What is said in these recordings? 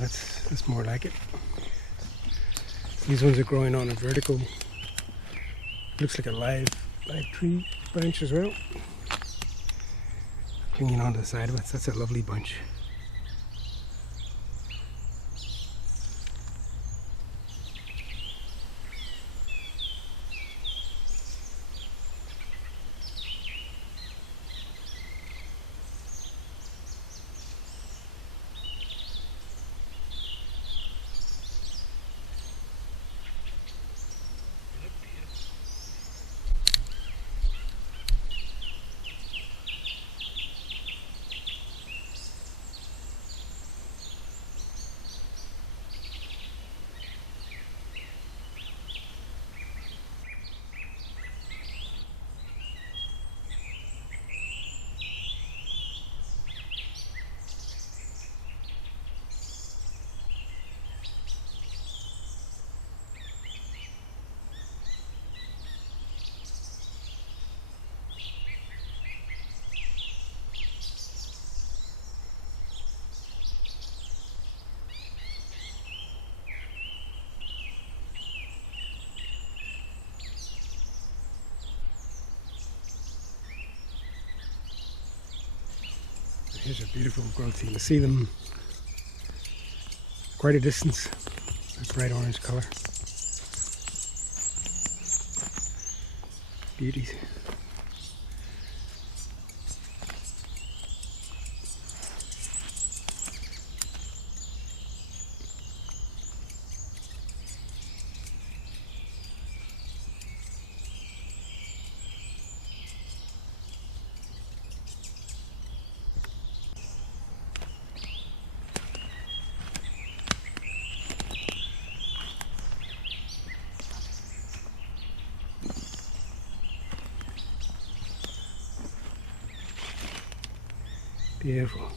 that's more like it. These ones are growing on a vertical, looks like a live tree branch as well, clinging onto the side of it. That's a lovely bunch. Here's a beautiful growth. You can see them quite a distance. A bright orange colour. Beauties. Beautiful.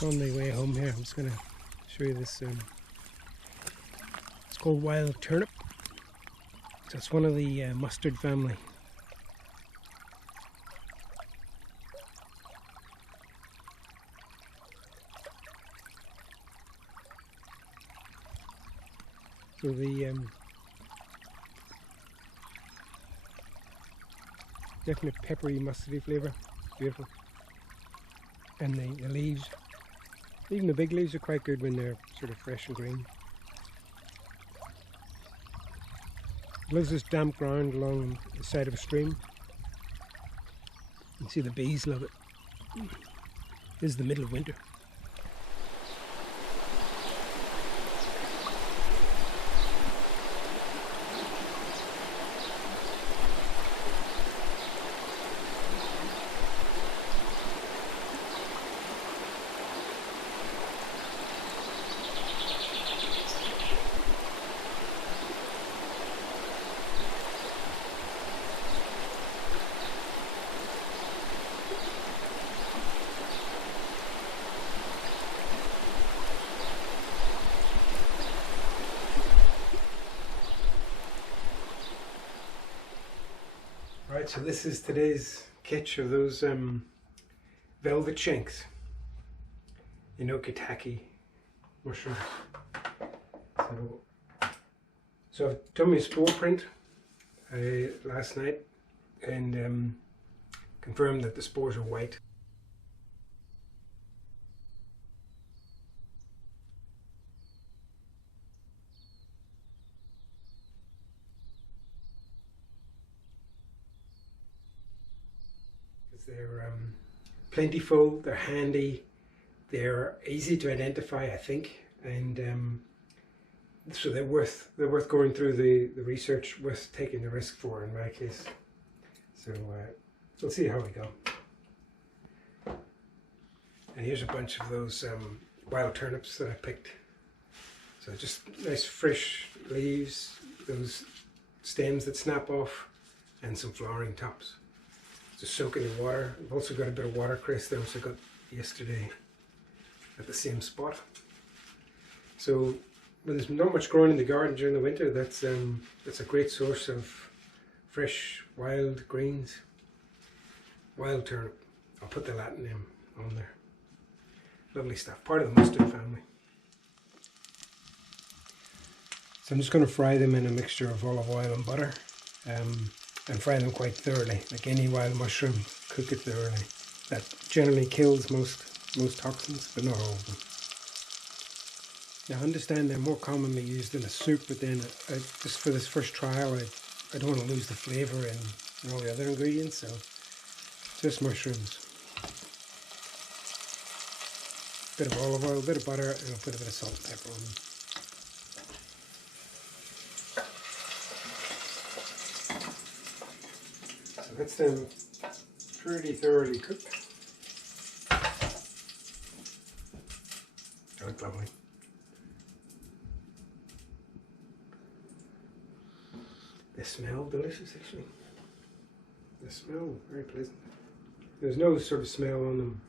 On my way home here, I'm just going to show you this. It's called wild turnip. So it's one of the mustard family. So the definite peppery, mustardy flavour, beautiful. And the leaves. Even the big leaves are quite good when they're sort of fresh and green. It loves this damp ground along the side of a stream. You can see the bees love it. This is the middle of winter. Right, so this is today's catch of those velvet shanks, Inokitaki mushrooms. So I've done my spore print last night and confirmed that the spores are white. They're plentiful, they're handy, they're easy to identify, I think, and so they're worth going through the research, worth taking the risk for in my case. So we'll see how we go. And here's a bunch of those wild turnips that I picked. So just nice fresh leaves, those stems that snap off, and some flowering tops. Just soaking in water. I've also got a bit of watercress there, which I got yesterday at the same spot. So when there's not much growing in the garden during the winter, that's a great source of fresh wild greens. Wild turnip. I'll put the Latin name on there. Lovely stuff. Part of the mustard family. So I'm just going to fry them in a mixture of olive oil and butter, and fry them quite thoroughly. Like any wild mushroom, cook it thoroughly. That generally kills most toxins, but not all of them. Now I understand they're more commonly used in a soup, but then just for this first trial, I don't want to lose the flavour and all the other ingredients, so just mushrooms. Bit of olive oil, a bit of butter, and I'll put a bit of salt and pepper on them. So that's them pretty thoroughly cooked. They look lovely. They smell delicious, actually. They smell very pleasant. There's no sort of smell on them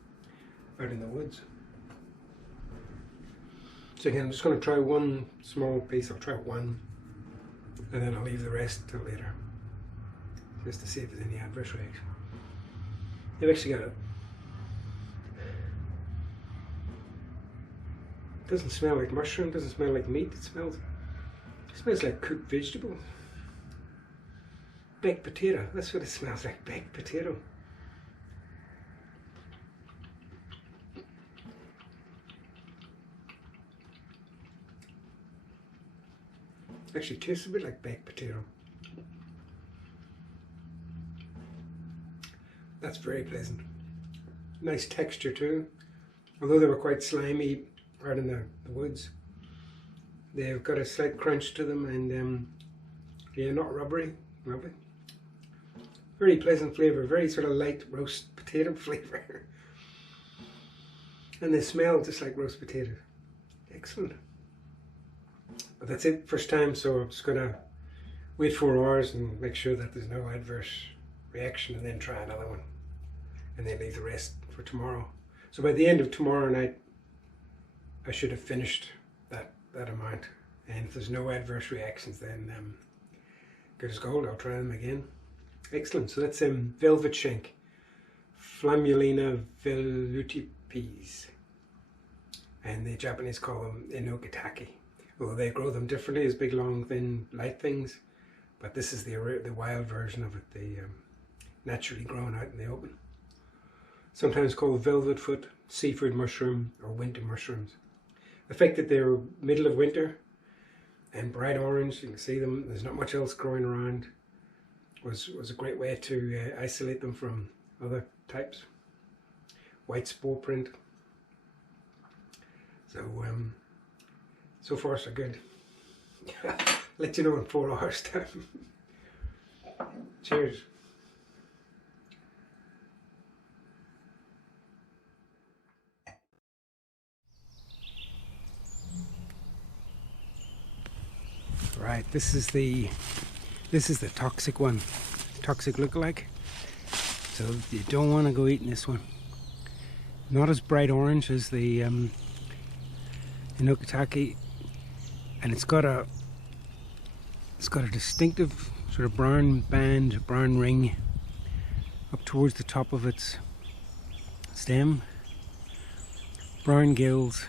out in the woods. So again, I'm just going to try one small piece. I'll try one, and then I'll leave the rest till later, just to see if there's any adverse reaction. They've actually got doesn't smell like mushroom, doesn't smell like meat. It smells like cooked vegetable. Baked potato, that's what it smells like, baked potato. Actually tastes a bit like baked potato. That's very pleasant. Nice texture too. Although they were quite slimy out in the woods, they've got a slight crunch to them, and yeah, not rubbery. Lovely. Very pleasant flavour, very sort of light roast potato flavour. And they smell just like roast potatoes. Excellent. But that's it, first time, so I'm just going to wait 4 hours and make sure that there's no adverse reaction, and then try another one. And then leave the rest for tomorrow. So by the end of tomorrow night, I should have finished that amount. And if there's no adverse reactions, then good as gold, I'll try them again. Excellent, so that's Velvet Shank, Flammulina velutipes, and the Japanese call them inokitake. Although they grow them differently as big, long, thin, light things, but this is the wild version of it, the naturally grown out in the open. Sometimes called velvet foot, seafood mushroom, or winter mushrooms. The fact that they're middle of winter and bright orange, you can see them, there's not much else growing around, was a great way to isolate them from other types. White spore print. So so far so good. Let you know in 4 hours time. Cheers. Right, this is the toxic one, toxic lookalike. So you don't want to go eating this one. Not as bright orange as the inokitake, and it's got a distinctive sort of brown band, brown ring up towards the top of its stem. Brown gills,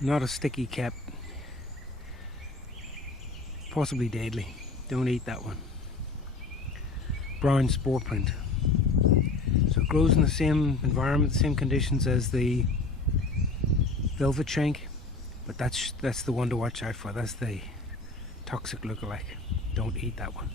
not a sticky cap. Possibly deadly. Don't eat that one. Brown spore print. So it grows in the same environment, the same conditions as the Velvet Shank, but that's the one to watch out for. That's the toxic lookalike. Don't eat that one.